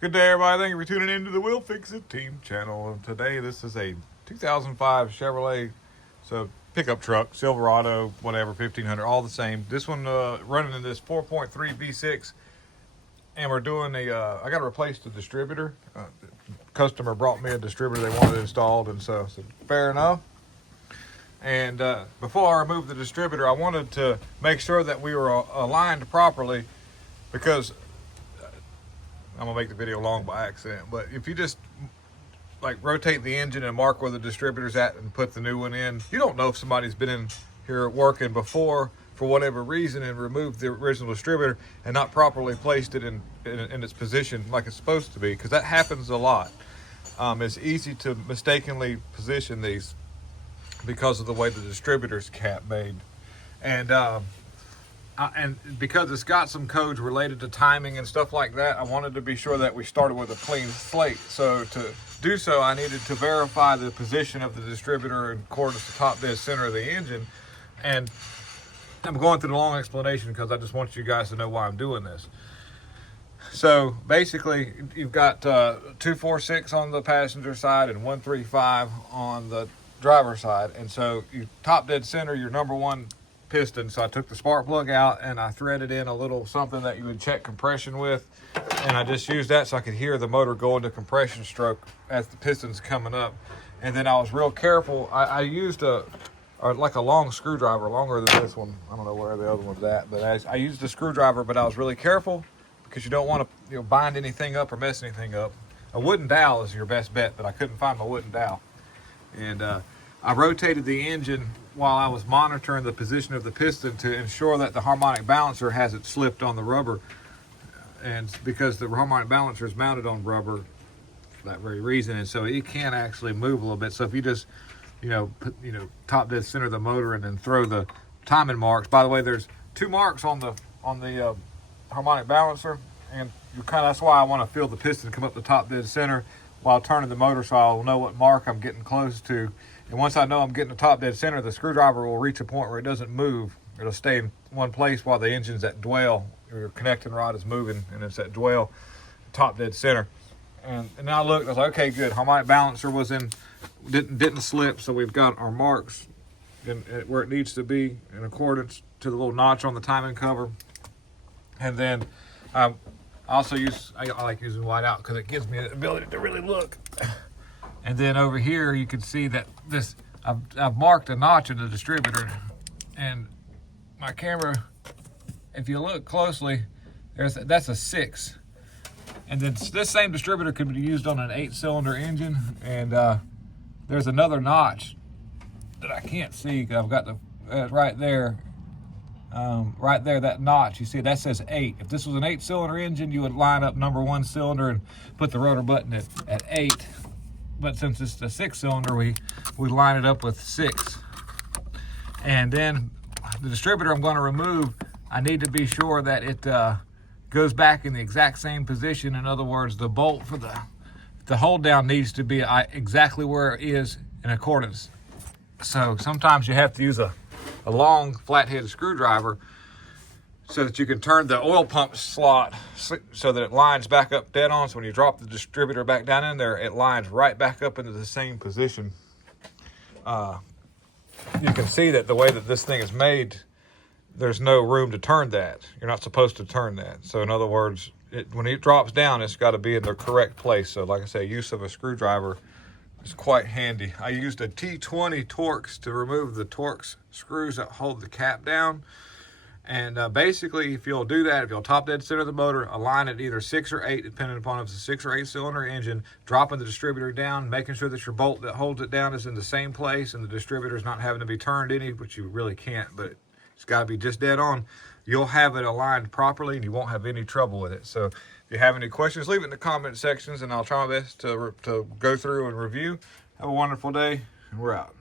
Good day, everybody. Thank you for tuning in to the Will Fix It Team channel. And today, this is a 2005 Chevrolet, so pickup truck, Silverado, whatever, 1500, all the same. This one running in this 4.3 V6, and we're doing I got to replace the distributor. Customer brought me a distributor they wanted installed, and so I said, fair enough. And before I removed the distributor, I wanted to make sure that we were aligned properly, because I'm gonna make the video long by accident, but if you just like rotate the engine and mark where the distributor's at and put the new one in, you don't know if somebody's been in here working before for whatever reason and removed the original distributor and not properly placed it in its position like it's supposed to be, because that happens a lot. It's easy to mistakenly position these because of the way the distributor's cap made, and because it's got some codes related to timing and stuff like that, I wanted to be sure that we started with a clean slate. So to do so, I needed to verify the position of the distributor in accordance to top dead center of the engine. And I'm going through the long explanation because I just want you guys to know why I'm doing this. So basically, you've got 246 on the passenger side and 135 on the driver's side. And so you top dead center your number one piston. So I took the spark plug out and I threaded in a little something that you would check compression with, and I just used that so I could hear the motor go into compression stroke as the piston's coming up. And then I was real careful. I used like a long screwdriver, longer than this one. I don't know where the other one's at, but I used a screwdriver, but I was really careful because you don't want to bind anything up or mess anything up. A wooden dowel is your best bet, but I couldn't find my wooden dowel. And I rotated the engine while I was monitoring the position of the piston to ensure that the harmonic balancer hasn't slipped on the rubber. And because the harmonic balancer is mounted on rubber for that very reason, and so it can actually move a little bit. So if you just, top dead center the motor and then throw the timing marks. By the way, there's two marks on the harmonic balancer, and that's why I want to feel the piston come up the top dead center while turning the motor, so I'll know what mark I'm getting close to. And once I know I'm getting the top dead center, the screwdriver will reach a point where it doesn't move. It'll stay in one place while the engine's at dwell. Your connecting rod is moving and it's at dwell, top dead center. And I looked, I was like, okay, good. Harmonic balancer was didn't slip, so we've got our marks where it needs to be in accordance to the little notch on the timing cover. And then I like using whiteout because it gives me the ability to really look. And then over here, you can see that I've marked a notch in the distributor, and my camera, if you look closely, that's a 6. And then this same distributor could be used on an 8-cylinder engine, and there's another notch that I can't see because I've got right there, that notch. You see, that says 8. If this was an 8-cylinder engine, you would line up number 1 cylinder and put the rotor button at 8. But since it's the 6-cylinder, we line it up with 6. And then the distributor I'm going to remove, I need to be sure that it goes back in the exact same position. In other words, the bolt for the hold down needs to be exactly where it is in accordance. So sometimes you have to use a long flat-headed screwdriver so that you can turn the oil pump slot so that it lines back up dead on. So when you drop the distributor back down in there, it lines right back up into the same position. You can see that the way that this thing is made, there's no room to turn that. You're not supposed to turn that. So in other words, when it drops down, it's got to be in the correct place. So like I say, use of a screwdriver is quite handy. I used a T20 Torx to remove the Torx screws that hold the cap down. And basically, if you'll do that, if you'll top dead center the motor, align it either 6 or 8, depending upon if it's a 6 or 8-cylinder engine, dropping the distributor down, making sure that your bolt that holds it down is in the same place and the distributor is not having to be turned any, which you really can't, but it's got to be just dead on. You'll have it aligned properly and you won't have any trouble with it. So if you have any questions, leave it in the comment sections and I'll try my best to go through and review. Have a wonderful day, and we're out.